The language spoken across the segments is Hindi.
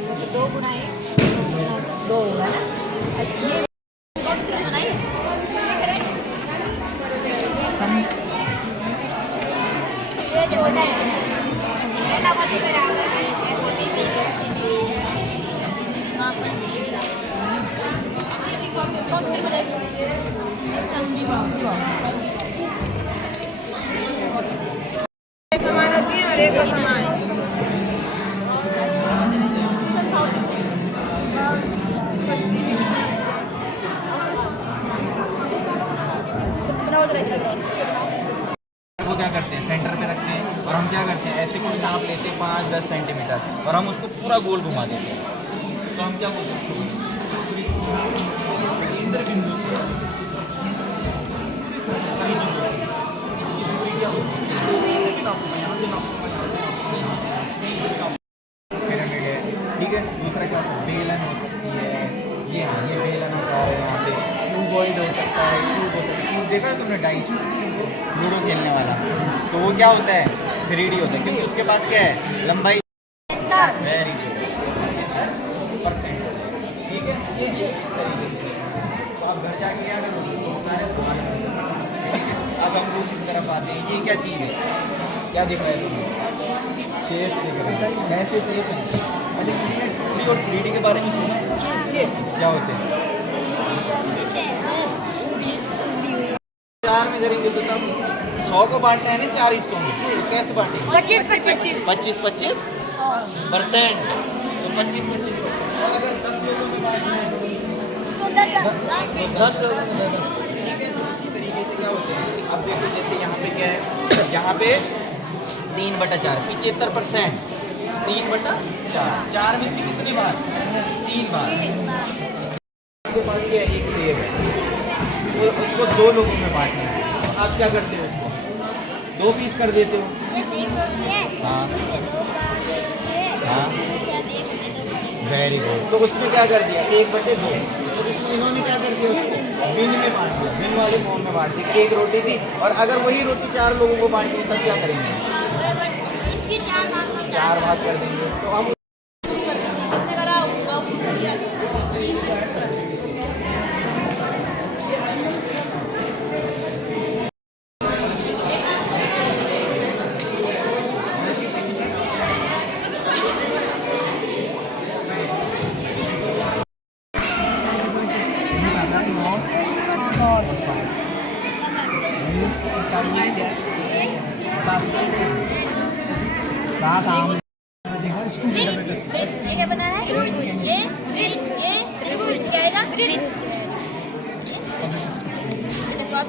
मान लो तो 2 गुना 1 2 होगा ना। ये छोटा है ऐसा मत बराबर है, ऐसे भी ऐसे भी वहाँ पर समान होती है और एक समान। वो क्या करते हैं सेंटर पे रखते हैं और हम क्या करते हैं ऐसे कुछ नाप लेते हैं 5-10 सेंटीमीटर और हम उसको पूरा गोल घुमा देते हैं। तो हम क्या बोलते हैं केंद्र बिंदु से इसकी दूरी क्या होती है, ऐसे भी नापूंगा, यहाँ से नापूंगा, यहाँ से नापूंगा, पिरामिड है। ठीक है, दूसरा क्या बेलन हो सकती है, ये हाँ ये बेलन होता है, यहाँ पे क्यूबॉइड हो सकता है, क्यूब हो सकता है। क्यूब देखा है तुमने डाइस लूडो खेलने वाला, तो वो क्या होता है 3D होता है क्योंकि उसके पास क्या है लंबाई वेरी गुड 70%। ठीक है, ये इस तरीके से तो आप घर जाके क्या करो बहुत सारे सामान। ठीक है, अब हम दूसरी तरफ आते हैं। ये क्या चीज़ है, क्या दिख रहा है तुम्हें, शेप दिख रहा है, ऐसे शेप है। अच्छा किसी ने 2D और 3D के बारे में सुना है, ये क्या होते हैं? 4 में करेंगे तो तब 100 को बांटना है ना 4 हिस्सों में, तो कैसे बांटेंगे 25-25% तो 25-25%। और अगर 10 लोगों में बांटना है तो 10 लोगों में 10। ठीक है, तो इसी तरीके से क्या होता है अब देखो जैसे यहाँ पे क्या है, यहाँ पे 3/4 75%, 3/4 4 में से कितनी बार 3 बार। आपके पास क्या है एक सेब है, तो उसको 2 लोगों में बांटना है, तो आप क्या करते हो उसको 2 पीस कर देते हो। हाँ हाँ वेरी गुड, तो उसमें क्या कर दिया 1/2, तो उसमें इन्होंने क्या कर दिया उसको बिन में बांट दिया, बिन वाले फॉर्म में बांट दिया। एक रोटी थी और अगर वही रोटी 4 लोगों को बांटनी है तब क्या करेंगे 4 भाग कर देंगे। तो हम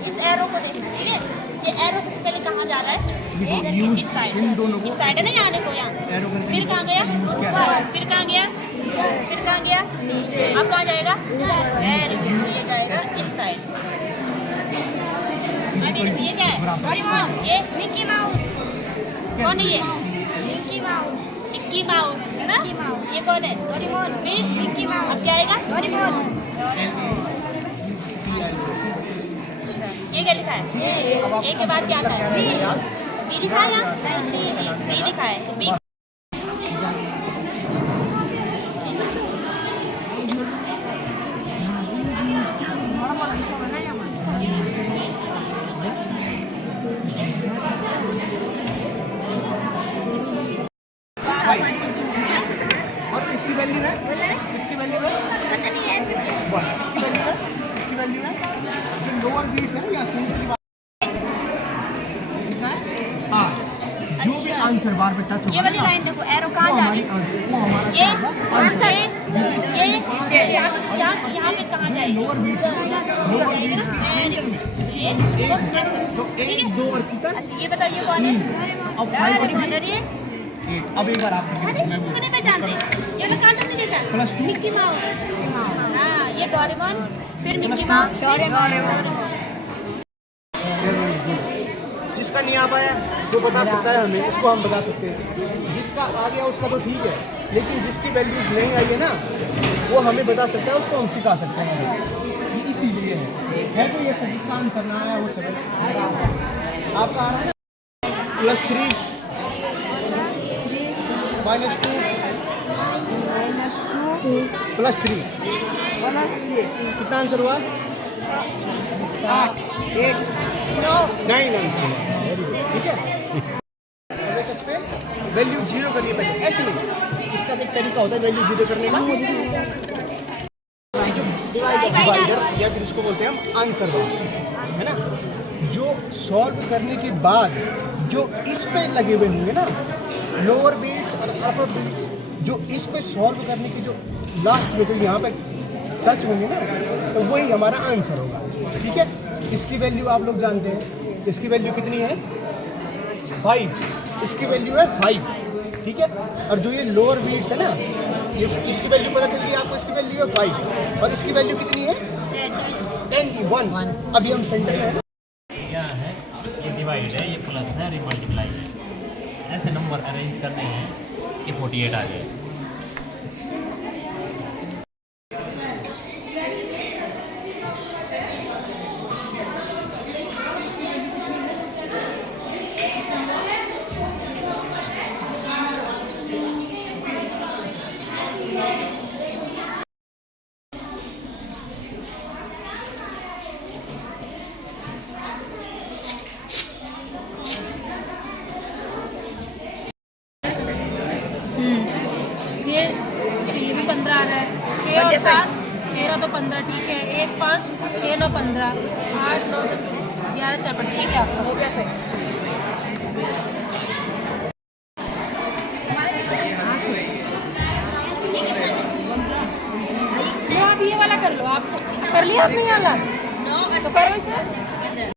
इस एरो को देखना, ठीक है, ये एरो सबसे पहले कहाँ जा रहा है, इस साइड है ना, आने को यहाँ, फिर कहाँ गया, फिर कहाँ गया, फिर कहाँ गया, अब कहाँ जाएगा, वेरी गुड, ये जाएगा इस साइड। अभी ये क्या है, ये मिक्की माउस, कौन है ये, मिक्की माउस है ना, ये कौन है, फिर मिक्की माउस, अब क्या आएगा, ये क्या लिखा है, ए के बाद क्या आता है, बी लिखा है या सी लिखा है, तो बी और इसकी वैल्यू है, इसकी वैल्यू है, इसकी वैल्यू है जो लोअर बीट्स है या सेंटर की बात हाँ जो भी आंसर बार पे टच होगा ये वाली लाइन देखो, एरो कहाँ जा रही है, ये यहाँ पे कहाँ जाएगी, लोअर बीट्स की सेंटर में तो 1 2 और कितना। अच्छा ये बताइए कौन है, अब 5 और 3 ये 8। अब एक बार आप इसको नहीं पहचानते, ये तो कार्टून नहीं देता, +2 मिक्की माउस, हाँ ये डोरेमोन, फिर मिक्की माउस, जिसका नहीं आ पाया जो बता सकता है हमें उसको हम बता सकते हैं, जिसका आ गया उसका तो ठीक है, लेकिन जिसकी वैल्यूज नहीं आई है ना वो हमें बता सकता है, उसको हम सिखा सकते हैं। ये इसीलिए है तो ये सब जिसका आंसर ना आया वो सब आपका आ रहा है ना +3 -2 प्लस 3 कितना आंसर हुआ? 8 9 आंसर हुआ। ठीक है, वैल्यू जीरो करिए पहले, ऐसे नहीं, इसका एक तरीका होता है वैल्यू जीरो करने का। डिवाइडर या फिर इसको बोलते हैं हम आंसर बॉक्स, है ना। जो सॉल्व करने के बाद जो इस पे लगे हुए होंगे ना, लोअर बीट्स और अपर बीट्स, जो इस पे सॉल्व करने की जो लास्ट में जो यहाँ पे टच होंगे ना, तो वही हमारा आंसर होगा। ठीक है, इसकी वैल्यू आप लोग जानते हैं, इसकी वैल्यू कितनी है? 5, इसकी वैल्यू है 5। ठीक है, और जो ये लोअर बीट्स है ना, ये इसकी वैल्यू पता चल गई आपको, इसकी वैल्यू है 5 और इसकी वैल्यू कितनी है? 1। अभी हम सेंटर में हैं। क्या है, ये डिवाइड है, ये प्लस है, ये मल्टीप्लाई है। ऐसे नंबर अरेंज करने हैं कि 48 आ जाए। ये 6 में 15 आ रहा है, 6 और 7 13 तो 15, ठीक है। 1 5 6 9 15 8 9 10 11 54, ठीक है आपका हो गया सही। आप ये वाला कर लो, आप कर लिया आपने ये वाला तो करो इसे।